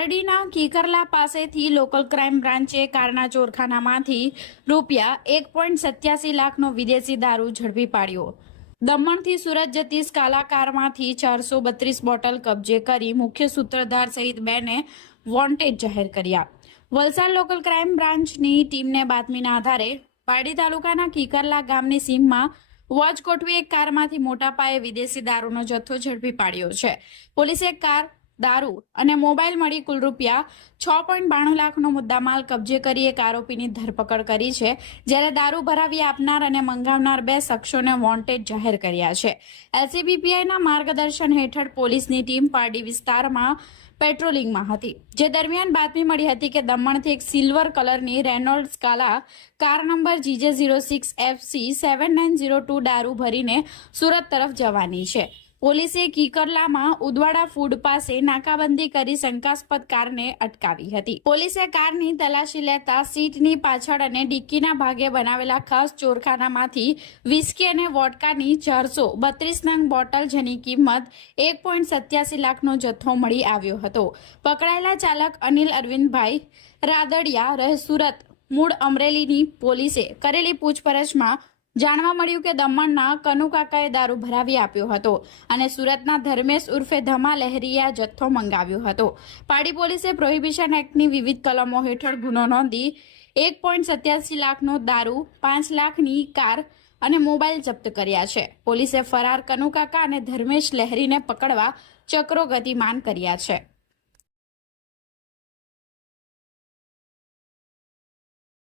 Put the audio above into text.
પારડીના કીકરલા પાસેથી local crime બ્રાન્ચે કારના ચોરખાનામાંથી ₹1.87 લાખનો વિદેશી દારૂ ઝડપી પાડ્યો। દમણથી સુરત જતી સ્કાલા કારમાંથી 432 બોટલ કબજે કરી મુખ્ય સૂત્રધાર સહિત 2 ને વોન્ટેડ જાહેર કર્યા। વલસાડ લોકલ ક્રાઇમ બ્રાન્ચની ટીમને બાતમીના આધારે પારડી તાલુકાના કીકરલા ગામની સીમમાં વોચ ગોઠવી એક કારમાંથી મોટા પાયે વિદેશી દારૂનો જથ્થો ઝડપી પાડ્યો છે। પોલીસે કાર, દારૂ અને મોબાઈલ મળી કુલ ₹6.92 લાખનો મુદ્દામાલ કબજે કરી એક આરોપીની ધરપકડ કરી છે, જ્યારે દારૂ ભરાવી આપનાર અને મંગાવનાર 2 શખ્સોને વોન્ટેડ જાહેર કર્યા છે। એલસીબીપીઆઈના માર્ગદર્શન હેઠળ પોલીસની ટીમ પારડી વિસ્તારમાં પેટ્રોલિંગમાં હતી, જે દરમિયાન બાતમી મળી હતી કે દમણથી એક સિલ્વર કલરની રેનોલ્ડ સ્કાલા કાર નંબર GJ06FC7902 દારૂ ભરીને સુરત તરફ જવાની છે। પોલીસે કીકરલામાં ઉદવાડા ફૂડ પાસે નાકાબંધી કરી શંકાસ્પદ કારને અટકાવી હતી। પોલીસે કારની તલાશી લેતા સીટની પાછળ અને ડિક્કીના ભાગે બનાવેલા ખાસ ચોરખાનામાંથી વિસ્કી અને વોડકાની 432 નંગ બોટલ, જેની કિંમત $1.87 લાખનો જથ્થો મળી આવ્યો હતો। પકડાયેલા ચાલક અનિલ અરવિંદભાઈ રાદડિયા, રહે સુરત, મૂળ અમરેલીની પોલીસે કરેલી પૂછપરછમાં જાણવા મળ્યું કે દમણના કનુકાકાએ દારૂ ભરાવી આપ્યો હતો અને સુરતના ધર્મેશ ઉર્ફે ધમા લહેરિયા જથ્થો મંગાવ્યો હતો। પારડી પોલીસે પ્રોહિબિશન એક્ટની વિવિધ કલમો હેઠળ ગુનો નોંધી 1.87 લાખનો દારૂ, 5 લાખની કાર અને મોબાઈલ જપ્ત કર્યા છે। પોલીસે ફરાર કનુકાકા અને ધર્મેશ લહેરીને પકડવા ચક્રો ગતિમાન કર્યા છે।